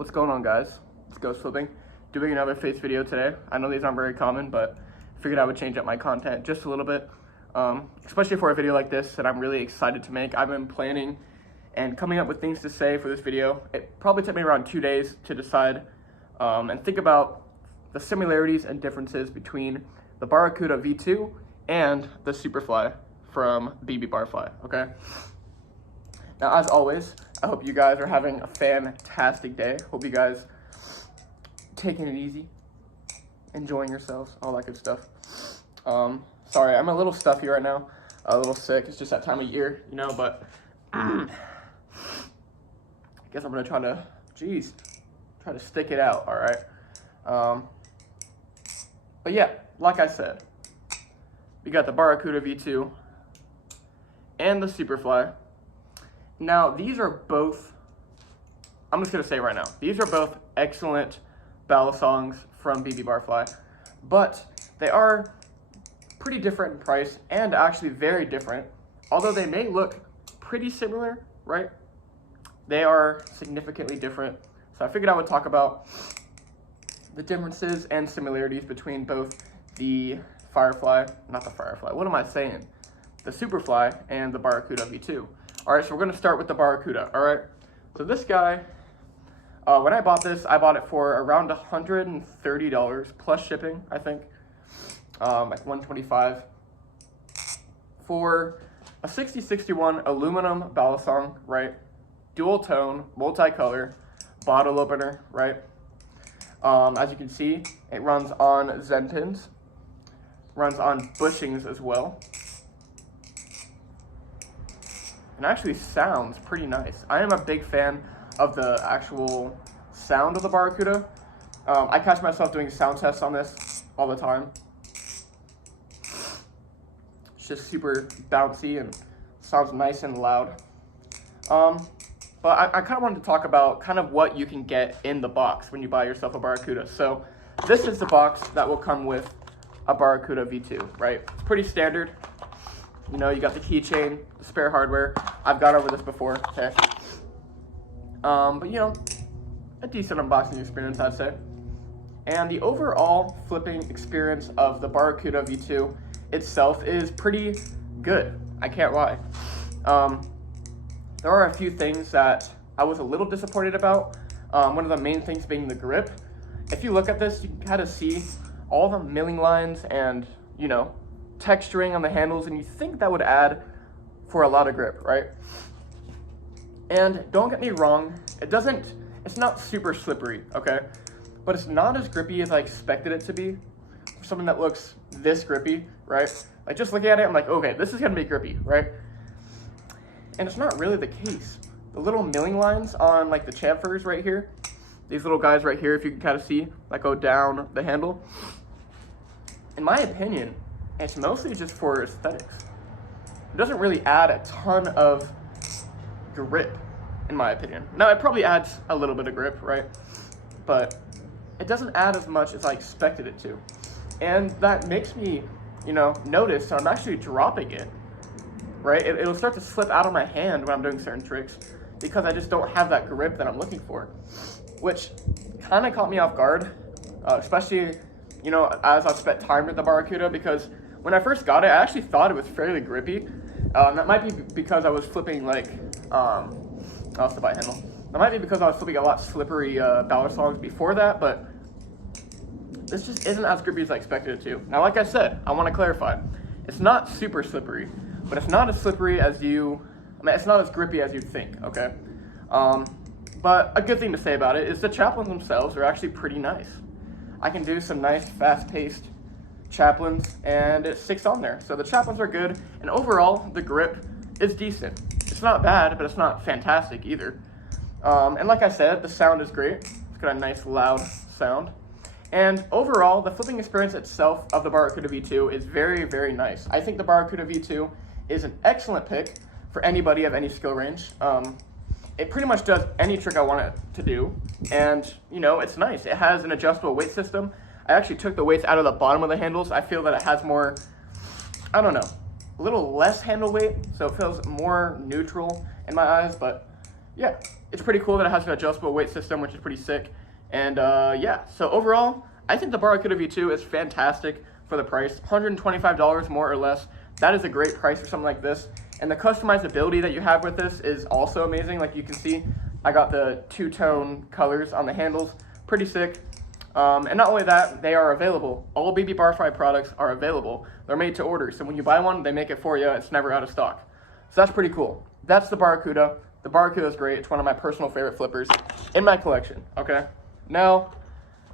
What's going on, guys? It's Ghost Flipping, doing another face video today. I know these aren't very common, but I figured I would change up my content just a little bit, especially for a video like this that I'm really excited to make. I've been planning and coming up with things to say for this video. It probably took me around 2 days to decide and think about the similarities and differences between the Barracuda V2 and the Superfly from Barracuda, okay? Now, as always, I hope you guys are having a fantastic day. Hope you guys taking it easy, enjoying yourselves, all that good stuff. Sorry, I'm a little stuffy right now, a little sick. It's just that time of year, you know, but I guess I'm gonna try to stick it out, all right? But yeah, like I said, we got the Barracuda V2 and the Superfly. Now, these are both, I'm just going to say right now, these are both excellent ballad songs from Barracuda, but they are pretty different in price and actually very different. Although they may look pretty similar, right? They are significantly different. So I figured I would talk about the differences and similarities between both the what am I saying? The Superfly and the Barracuda V2. All right, so we're gonna start with the Barracuda, all right? So this guy, when I bought this, I bought it for around $130 plus shipping, I think, like $125 for a 6061 aluminum ballad song, right? Dual tone, multicolor, bottle opener, right? As you can see, it runs on Zen pins, runs on bushings as well. And actually sounds pretty nice. I am a big fan of the actual sound of the Barracuda. I catch myself doing sound tests on this all the time. It's just super bouncy and sounds nice and loud. But I kind of wanted to talk about kind of what you can get in the box when you buy yourself a Barracuda. So this is the box that will come with a Barracuda V2, right? It's pretty standard. You know, you got the keychain, the spare hardware. I've gone over this before, okay? But you know, a decent unboxing experience, I'd say. And the overall flipping experience of the Barracuda V2 itself is pretty good. I can't lie. There are a few things that I was a little disappointed about. One of the main things being the grip. If you look at this, you can kind of see all the milling lines and, you know, texturing on the handles, and you think that would add for a lot of grip, right? And don't get me wrong, it's not super slippery, okay? But it's not as grippy as I expected it to be. For something that looks this grippy, right? Like, just looking at it, I'm like, okay, this is gonna be grippy, right? And it's not really the case. The little milling lines on like the chamfers right here, these little guys right here, if you can kind of see, that go down the handle. In my opinion, it's mostly just for aesthetics. It doesn't really add a ton of grip, in my opinion. Now, it probably adds a little bit of grip, right? But it doesn't add as much as I expected it to. And that makes me, you know, notice that I'm actually dropping it, right? It'll start to slip out of my hand when I'm doing certain tricks because I just don't have that grip that I'm looking for, which kind of caught me off guard, especially, you know, as I've spent time with the Barracuda, because when I first got it, I actually thought it was fairly grippy. That might be because I was flipping like, what's the handle? That might be because I was flipping a lot slippery ballad songs before that, but this just isn't as grippy as I expected it to. Now, like I said, I want to clarify. It's not super slippery, but it's not as slippery as it's not as grippy as you'd think, okay? But a good thing to say about it is the chaplains themselves are actually pretty nice. I can do some nice, fast-paced chaplains, and it sticks on there. So the chaplains are good, and overall, the grip is decent. It's not bad, but it's not fantastic either. And like I said, the sound is great. It's got a nice, loud sound. And overall, the flipping experience itself of the Barracuda V2 is very, very nice. I think the Barracuda V2 is an excellent pick for anybody of any skill range. It pretty much does any trick I want it to do, and, you know, it's nice. It has an adjustable weight system. I actually took the weights out of the bottom of the handles. I feel that it has more, I don't know, a little less handle weight, so it feels more neutral in my eyes, but yeah, it's pretty cool that it has an adjustable weight system, which is pretty sick. And yeah, so overall, I think the Barracuda V2 is fantastic for the price, $125 more or less. That is a great price for something like this. And the customizability that you have with this is also amazing. Like you can see, I got the two-tone colors on the handles, pretty sick. And not only that, they are available. All Baby Barfly products are available. They're made to order. So when you buy one, they make it for you. It's never out of stock. So that's pretty cool. That's the Barracuda. The Barracuda is great. It's one of my personal favorite flippers in my collection, okay? Now,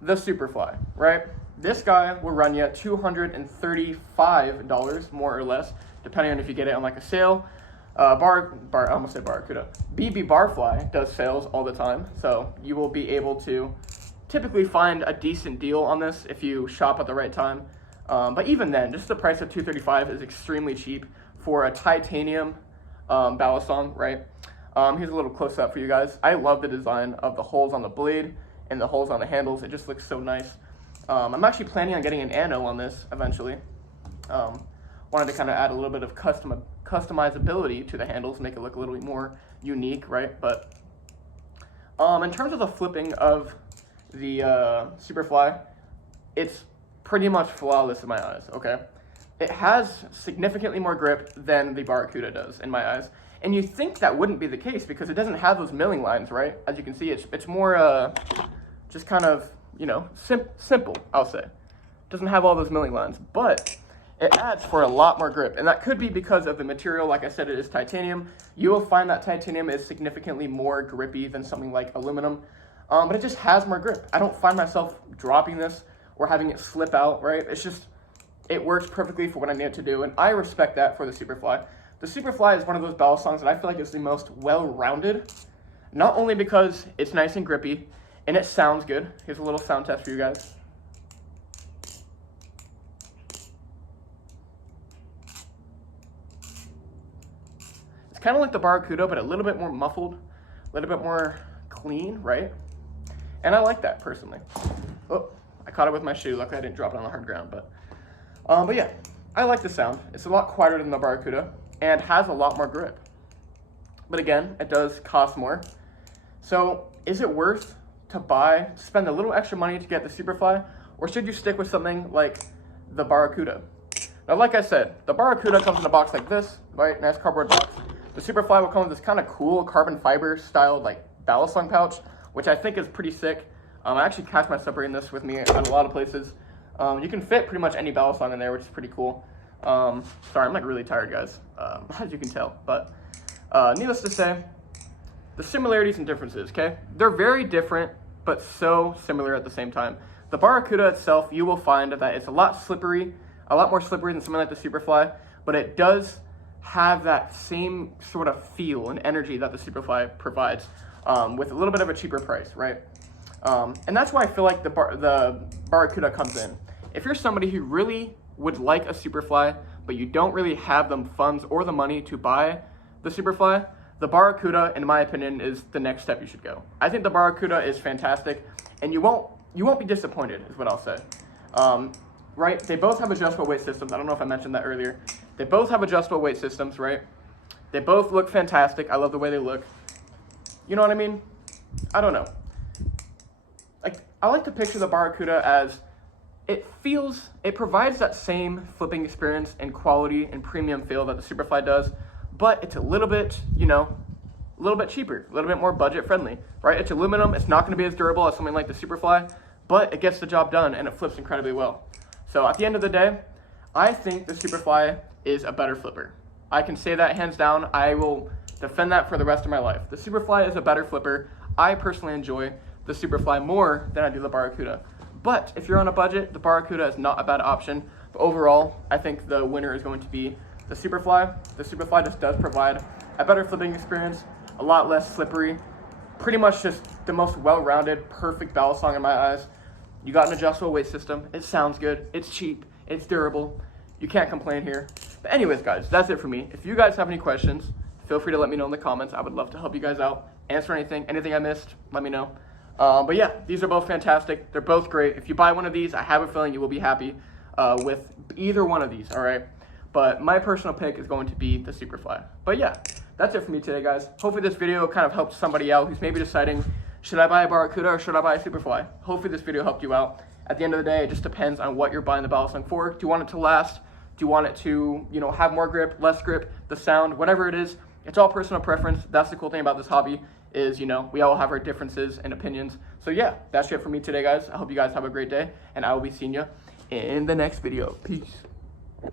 the Superfly, right? This guy will run you $235 more or less, depending on if you get it on like a sale. I almost said Barracuda. BB Barfly does sales all the time, so you will be able to typically find a decent deal on this if you shop at the right time. But even then, just the price of $235 is extremely cheap for a titanium ballast song, right? Here's a little close up for you guys. I love the design of the holes on the blade and the holes on the handles. It just looks so nice. I'm actually planning on getting an ano on this eventually. Wanted to kind of add a little bit of customizability to the handles, make it look a little bit more unique, right? But in terms of the flipping of the Superfly, it's pretty much flawless in my eyes, okay? It has significantly more grip than the Barracuda does in my eyes. And you think that wouldn't be the case because it doesn't have those milling lines, right? As you can see, it's more just kind of, you know, simple, I'll say. It doesn't have all those milling lines, but it adds for a lot more grip. And that could be because of the material. Like I said, it is titanium. You will find that titanium is significantly more grippy than something like aluminum, but it just has more grip. I don't find myself dropping this or having it slip out, right? It's just, it works perfectly for what I need it to do, and I respect that for the Superfly. The Superfly is one of those ballast songs that I feel like is the most well-rounded, not only because it's nice and grippy, and it sounds good. Here's a little sound test for you guys. It's kind of like the Barracuda, but a little bit more muffled, a little bit more clean, right? And I like that, personally. Oh, I caught it with my shoe. Luckily, I didn't drop it on the hard ground, but yeah, I like the sound. It's a lot quieter than the Barracuda and has a lot more grip. But again, it does cost more. So is it worth to spend a little extra money to get the Superfly, or should you stick with something like the Barracuda? Now, like I said, the Barracuda comes in a box like this, right? Nice cardboard box. The Superfly will come with this kind of cool carbon fiber style like ballast song pouch, which I think is pretty sick. I actually catch myself bringing this with me at a lot of places. You can fit pretty much any ballast song in there, which is pretty cool. Sorry, I'm like really tired, guys, as you can tell. But needless to say, the similarities and differences, okay? They're very different, but so similar at the same time. The Barracuda itself, you will find that it's a lot slippery, a lot more slippery than something like the Superfly, but it does have that same sort of feel and energy that the Superfly provides, with a little bit of a cheaper price, right? And that's why I feel like the Barracuda comes in. If you're somebody who really would like a Superfly, but you don't really have the funds or the money to buy the Superfly, the Barracuda, in my opinion, is the next step you should go. I think the Barracuda is fantastic, and you won't be disappointed, is what I'll say. Right? They both have adjustable weight systems. I don't know if I mentioned that earlier. They both have adjustable weight systems, right? They both look fantastic. I love the way they look. You know what I mean? I don't know. I like to picture the Barracuda as it provides that same flipping experience and quality and premium feel that the Superfly does, but it's a little bit, you know, a little bit cheaper, a little bit more budget friendly, right? It's aluminum. It's not going to be as durable as something like the Superfly, but it gets the job done and it flips incredibly well. So at the end of the day, I think the Superfly is a better flipper. I can say that hands down. I will defend that for the rest of my life. The Superfly is a better flipper. I personally enjoy the Superfly more than I do the Barracuda. But if you're on a budget, the Barracuda is not a bad option. But overall, I think the winner is going to be the Superfly. The Superfly just does provide a better flipping experience, a lot less slippery, pretty much just the most well-rounded, perfect ballast song in my eyes. You got an adjustable weight system. It sounds good. It's cheap. It's durable. You can't complain here. But anyways, guys, that's it for me. If you guys have any questions, feel free to let me know in the comments. I would love to help you guys out, answer anything I missed, let me know. But yeah, these are both fantastic. They're both great. If you buy one of these, I have a feeling you will be happy with either one of these, all right? But my personal pick is going to be the Superfly. But yeah, that's it for me today, guys. Hopefully this video kind of helped somebody out who's maybe deciding, should I buy a Barracuda or should I buy a Superfly? Hopefully this video helped you out. At the end of the day, it just depends on what you're buying the ballast for. Do you want it to last? Do you want it to, have more grip, less grip, the sound, whatever it is? It's all personal preference. That's the cool thing about this hobby is, we all have our differences and opinions. So yeah, that's it for me today, guys. I hope you guys have a great day, and I will be seeing you in the next video. Peace.